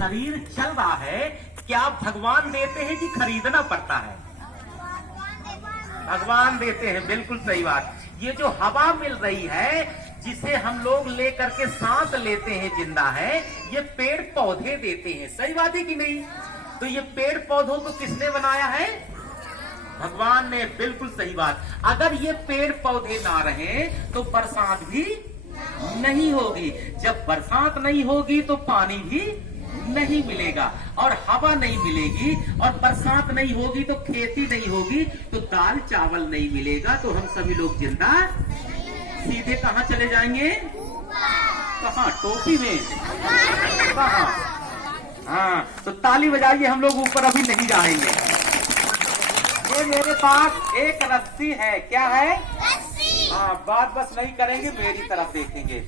शरीर चल रहा है, क्या भगवान देते हैं कि खरीदना पड़ता है? भगवान देते हैं, बिल्कुल सही बात। ये जो हवा मिल रही है जिसे हम लोग लेकर के सांस लेते हैं, जिंदा है, ये पेड़ पौधे देते हैं। सही बात है कि नहीं? तो ये पेड़ पौधों को किसने बनाया है? भगवान ने। बिल्कुल सही बात। अगर ये पेड़ पौधे ना रहे तो बरसात भी नहीं होगी। जब बरसात नहीं होगी तो पानी भी नहीं मिलेगा, और हवा नहीं मिलेगी, और बरसात नहीं होगी तो खेती नहीं होगी, तो दाल चावल नहीं मिलेगा, तो हम सभी लोग जिंदा सीधे कहाँ चले जाएंगे? कहाँ? टोपी में? कहाँ? हाँ, तो ताली बजाइए, हम लोग ऊपर अभी नहीं जाएंगे। ये मेरे पास एक रस्सी है। क्या है? रस्सी। हाँ, बात बस नहीं करेंगे, मेरी तरफ देखेंगे।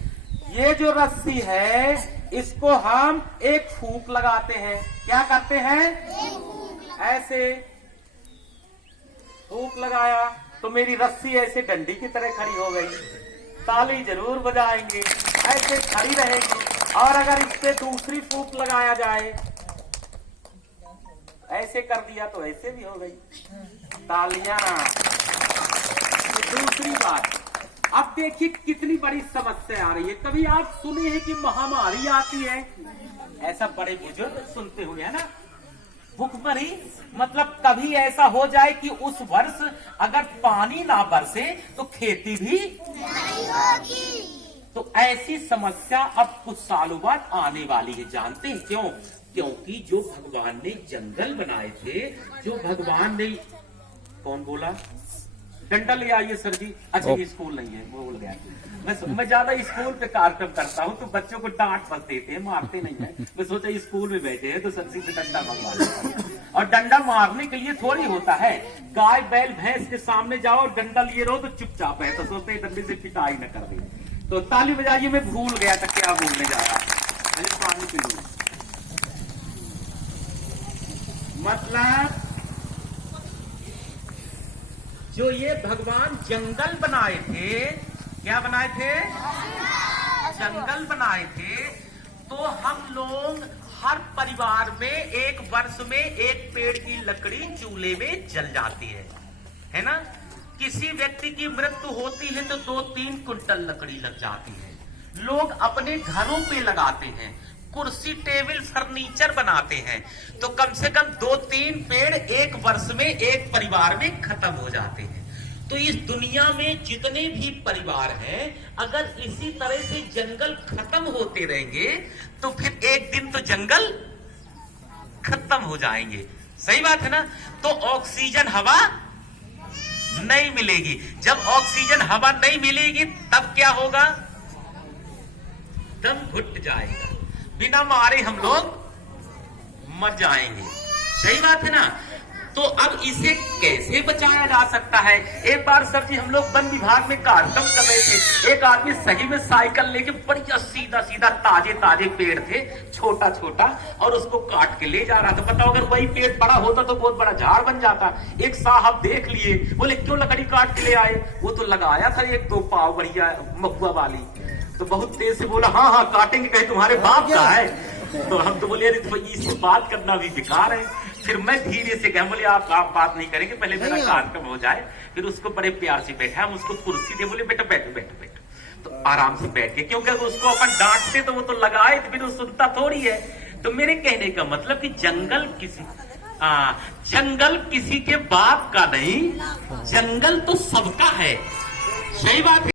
ये जो रस्सी है इसको हम एक फूंक लगाते हैं। क्या करते हैं? ऐसे फूंक लगाया तो मेरी रस्सी ऐसे डंडी की तरह खड़ी हो गई। ताली जरूर बजाएंगे, ऐसे खड़ी रहेगी। और अगर इस पे दूसरी फूंक लगाया जाए, ऐसे कर दिया तो ऐसे भी हो गई तालियां। दूसरी बात, अब देखिए कितनी बड़ी समस्या आ रही है। कभी आप सुने हैं कि महामारी आती है? ऐसा बड़े बुजुर्ग सुनते हुए, है ना? भुखमरी मतलब कभी ऐसा हो जाए कि उस वर्ष अगर पानी ना बरसे तो खेती भी नहीं होगी। तो ऐसी समस्या अब कुछ सालों बाद आने वाली है। जानते हैं क्यों? क्योंकि जो भगवान ने जंगल बनाए थे, जो भगवान ने, कौन बोला? डंडा ले आइए सर जी। अच्छा, ये स्कूल नहीं है, भूल गया। मैं ज्यादा स्कूल पे कार्यक्रम करता हूँ तो बच्चों को डांट फंस देते हैं, मारते नहीं है। मैं सोचा स्कूल में बैठे हैं तो सर जी से डंडा मंगवा लेते। और डंडा मारने के लिए थोड़ी होता है, गाय बैल भैंस के सामने जाओ और डंडा लिए रहो तो चुपचाप है, तो सोचते डंडे से पिटाई न कर दे। तो ताली बजाइए। मैं भूल गया था क्या बोलने जा रहा है। पानी पी लूं। मतलब जो ये भगवान जंगल बनाए थे, क्या बनाए थे? जंगल बनाए थे। तो हम लोग हर परिवार में एक वर्ष में एक पेड़ की लकड़ी चूल्हे में जल जाती है ना? किसी व्यक्ति की मृत्यु होती है तो 2-3 कुंटल लकड़ी लग जाती है। लोग अपने घरों पे लगाते हैं, कुर्सी टेबल फर्नीचर बनाते हैं, तो कम से कम 2-3 पेड़ एक वर्ष में एक परिवार में खत्म हो जाते हैं। तो इस दुनिया में जितने भी परिवार हैं, अगर इसी तरह से जंगल खत्म होते रहेंगे तो फिर एक दिन तो जंगल खत्म हो जाएंगे। सही बात है ना? तो ऑक्सीजन हवा नहीं मिलेगी। जब ऑक्सीजन हवा नहीं मिलेगी तब क्या होगा? दम घुट जाएगा, बिना मारे हम लोग मर जाएंगे। सही बात है ना? तो अब इसे कैसे बचाया जा सकता है? एक बार सर जी हम लोग वन विभाग में कार्यक्रम कर रहे थे। एक आदमी सही में साइकिल लेके बढ़िया सीधा सीधा ताजे ताजे पेड़ थे, छोटा छोटा, और उसको काट के ले जा रहा था। बताओ अगर वही पेड़ बड़ा होता तो बहुत बड़ा झाड़ बन जाता। एक साहब देख लिए, बोले क्यों लकड़ी काट के ले आए? वो तो लगाया था 1-2 पाव बढ़िया महुआ वाली। तो बहुत तेज से बोला, हाँ हाँ काटेंगे, कहे तुम्हारे बाप का है? तो हम तो बोले अरे इससे बात करना भी बेकार है। फिर मैं धीरे से कहा, बोले आप बात नहीं करेंगे, पहले मेरा कार्यक्रम हो जाए। फिर उसको बड़े प्यार से बैठा, हम उसको कुर्सी दे, बोले बेटा बैठो बैठो बैठो। तो आराम से बैठ के, क्योंकि उसको अपन डांटते तो वो तो लगाए, तो फिर वो सुनता थोड़ी है। तो मेरे कहने का मतलब कि जंगल किसी के बाप का नहीं, जंगल तो सबका है। सही बात है।